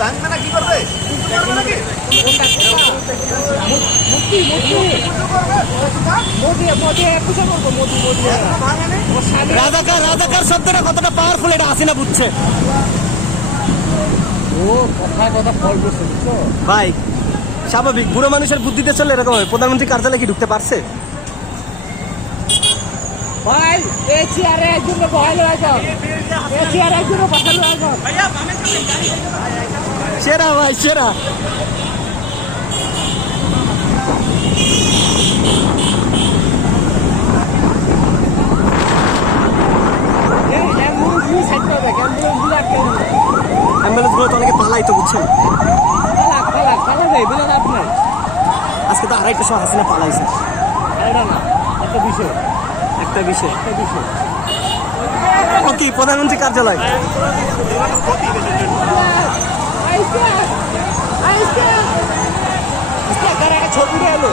ভাঙবে না কি করবে? রাজাকার রাজাকার শব্দটা কতটা পাওয়ারফুল এটা হাসিনা বুঝছে। ও কথায় কথা ফল করছে বুঝছো ভাই স্বাভাবিক বুড়ো মানুষের বুদ্ধিতে চলে এরকম হবে। প্রধানমন্ত্রী কার্যালয়ে কি ঢুকতে পারছে? ভাই এই চেয়ারে একজন বহাইলো এখন এই চেয়ারে একজন বসালো এখন সেরা ভাই সেরা। অ্যাম্বুলেন্স গুলো তো অনেকে পালাই তো বুঝছেন। আজকে তো 2:30টার সময় হাসিনা পালাইছে। একটা বিষয় একটা বিষয় কি প্রধানমন্ত্রী কার্যালয় ছবি এলো